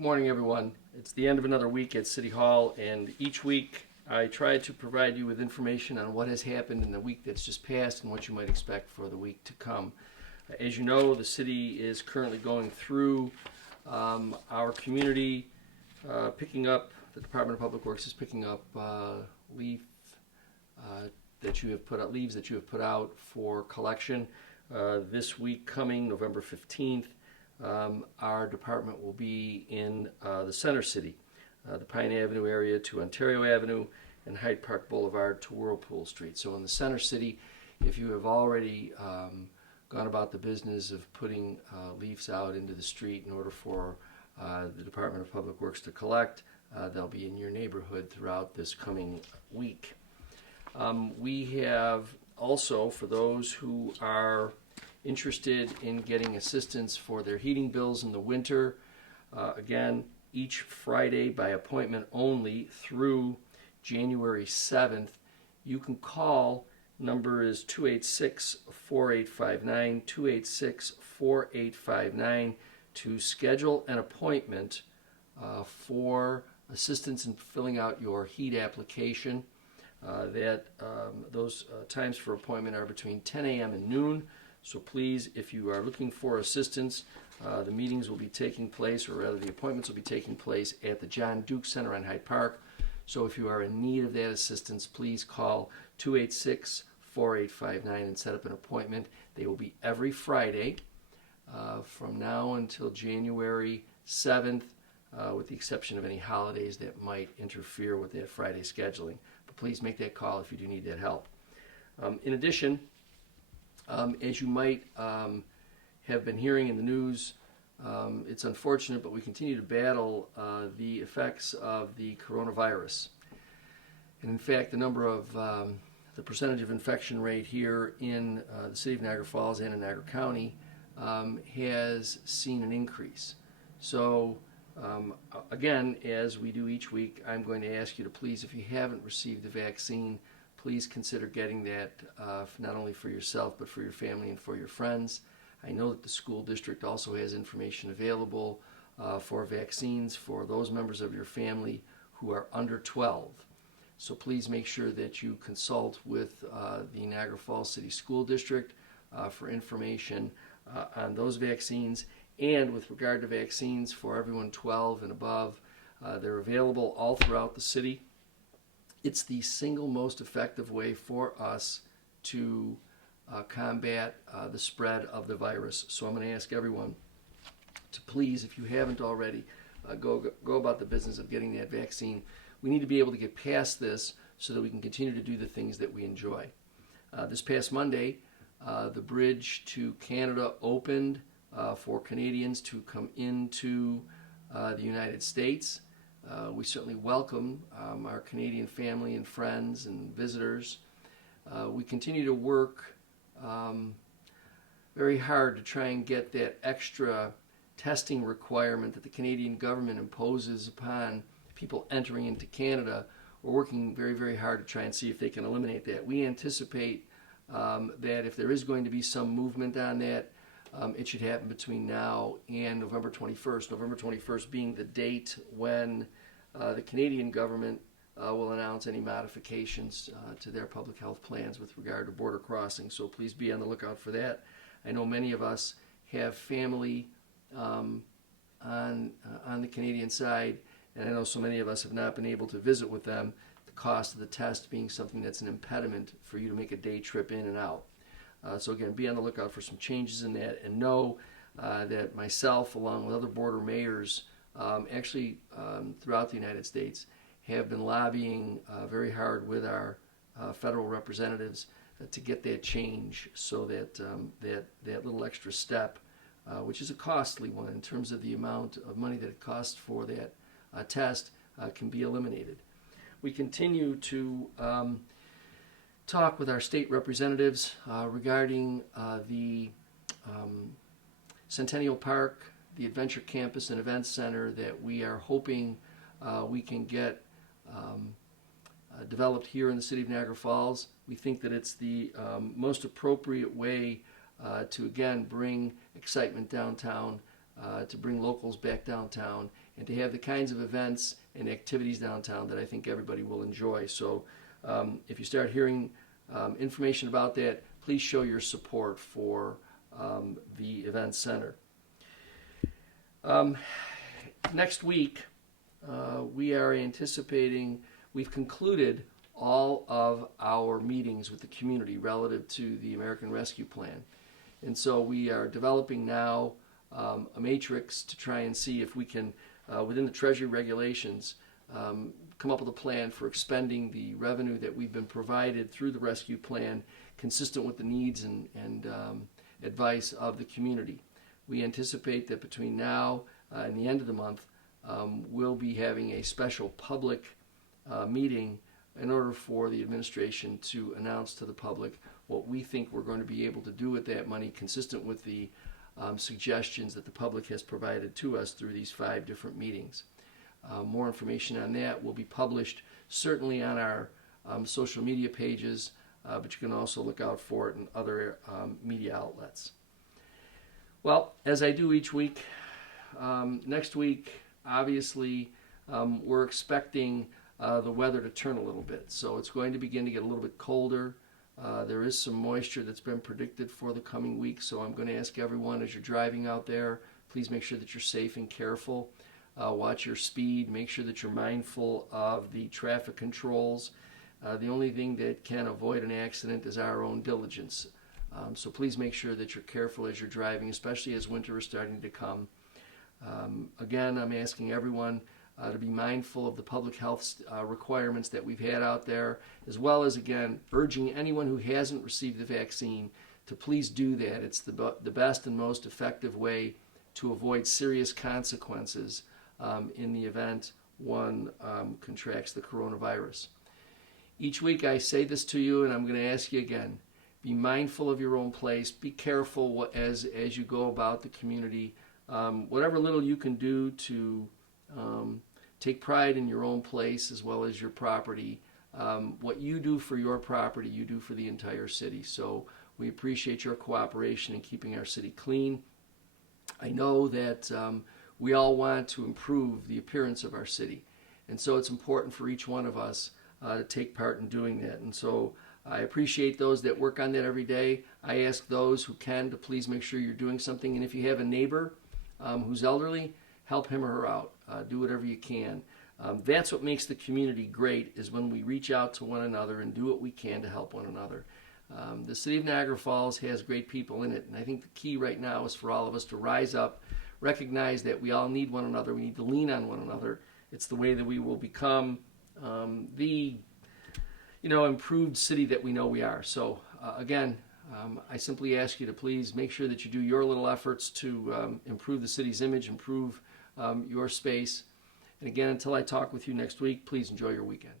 Good morning, everyone. It's the end of another week at City Hall, and each week I try to provide you with information on what has happened in the week that's just passed and what you might expect for the week to come. As you know, the city is currently going through our community, picking up, the Department of Public Works is picking up leaves that you have put out for collection. This week coming, November 15th, our department will be in the Center City, the Pine Avenue area to Ontario Avenue and Hyde Park Boulevard to Whirlpool Street. So in the Center City, if you have already gone about the business of putting leaves out into the street in order for the Department of Public Works to collect, they'll be in your neighborhood throughout this coming week. We have also, for those who are interested in getting assistance for their heating bills in the winter, again, each Friday by appointment only through January 7th, you can call. Number is 286-4859, 286-4859 to schedule an appointment for assistance in filling out your heat application. Those times for appointment are between 10 a.m. and noon. So please, if you are looking for assistance, the meetings will be taking place, or rather the appointments will be taking place at the John Duke Center on Hyde Park. So if you are in need of that assistance, please call 286-4859 and set up an appointment. They will be every Friday from now until January 7th, with the exception of any holidays that might interfere with that Friday scheduling. But please make that call if you do need that help. In addition, as you might have been hearing in the news, it's unfortunate, but we continue to battle the effects of the coronavirus. And in fact, the percentage of infection rate here in the city of Niagara Falls and in Niagara County has seen an increase. So again, as we do each week, I'm going to ask you to please, if you haven't received the vaccine, please consider getting that not only for yourself but for your family and for your friends. I know that the school district also has information available for vaccines for those members of your family who are under 12. So please make sure that you consult with the Niagara Falls City School District for information on those vaccines. And with regard to vaccines for everyone 12 and above, they're available all throughout the city. It's the single most effective way for us to combat the spread of the virus. So I'm going to ask everyone to please, if you haven't already, go about the business of getting that vaccine. We need to be able to get past this so that we can continue to do the things that we enjoy. This past Monday, the bridge to Canada opened for Canadians to come into the United States. We certainly welcome our Canadian family and friends and visitors. We continue to work very hard to try and get that extra testing requirement that the Canadian government imposes upon people entering into Canada. We're working very, very hard to try and see if they can eliminate that. We anticipate that if there is going to be some movement on that, it should happen between now and November 21st. November 21st being the date when the Canadian government will announce any modifications to their public health plans with regard to border crossing. So please be on the lookout for that. I know many of us have family on the Canadian side, and I know so many of us have not been able to visit with them, the cost of the test being something that's an impediment for you to make a day trip in and out. So again, be on the lookout for some changes in that, and know that myself, along with other border mayors, throughout the United States, have been lobbying very hard with our federal representatives to get that change, so that that little extra step, which is a costly one in terms of the amount of money that it costs for that test, can be eliminated. We continue to talk with our state representatives regarding the Centennial Park, the Adventure Campus and Events Center that we are hoping we can get developed here in the city of Niagara Falls. We think that it's the most appropriate way to again bring excitement downtown, to bring locals back downtown, and to have the kinds of events and activities downtown that I think everybody will enjoy. So if you start hearing information about that, please show your support for the event center. Next week, we are anticipating, we've concluded all of our meetings with the community relative to the American Rescue Plan. And so we are developing now a matrix to try and see if we can, within the Treasury regulations, come up with a plan for expending the revenue that we've been provided through the rescue plan consistent with the needs and advice of the community. We anticipate that between now and the end of the month, we'll be having a special public meeting in order for the administration to announce to the public what we think we're going to be able to do with that money, consistent with the suggestions that the public has provided to us through these 5 different meetings. More information on that will be published certainly on our social media pages, but you can also look out for it in other media outlets. Well, as I do each week, next week, obviously, we're expecting the weather to turn a little bit. So it's going to begin to get a little bit colder. There is some moisture that's been predicted for the coming week, so I'm going to ask everyone as you're driving out there, please make sure that you're safe and careful. Watch your speed. Make sure that you're mindful of the traffic controls. The only thing that can avoid an accident is our own diligence. So please make sure that you're careful as you're driving, especially as winter is starting to come. Again, I'm asking everyone to be mindful of the public health requirements that we've had out there, as well as, again, urging anyone who hasn't received the vaccine to please do that. It's the best and most effective way to avoid serious consequences in the event one contracts the coronavirus. Each week I say this to you, and I'm going to ask you again. Be mindful of your own place. Be careful as you go about the community. Whatever little you can do to take pride in your own place as well as your property. What you do for your property, you do for the entire city. So we appreciate your cooperation in keeping our city clean. I know that we all want to improve the appearance of our city. And so it's important for each one of us to take part in doing that. And so I appreciate those that work on that every day. I ask those who can to please make sure you're doing something. And if you have a neighbor who's elderly, help him or her out. Do whatever you can. That's what makes the community great, is when we reach out to one another and do what we can to help one another. The city of Niagara Falls has great people in it, and I think the key right now is for all of us to rise up, recognize that we all need one another. We need to lean on one another. It's the way that we will become the improved city that we know we are. So again, I simply ask you to please make sure that you do your little efforts to improve the city's image, improve your space. And again, until I talk with you next week, please enjoy your weekend.